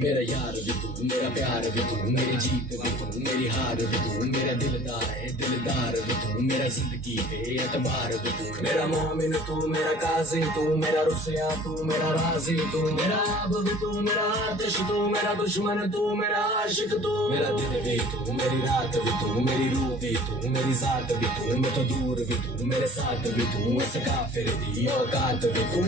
मेरा यार भी तू, मेरा प्यार भी तू, मेरी जीत भी तू, मेरी हार भी तू, मेरा दिलदार भी तू, मेरा जिंदगी पे एतबार भी तू, मेरा मोमिन तू, मेरा काजी तू, मेरा रुसिया तू, मेरा राजी तू, मेरा आब भी तू, मेरा आतिश तू, मेरा दुश्मन तू, मेरा आशिक तू, मेरा दिल भी तू, मेरी रात भी तू, मेरी रूह भी तू, मेरी जात भी तू, मैं तो दूर भी तू, मेरे साथ भी तू, ऐसे काफिर दी औकात भी तू।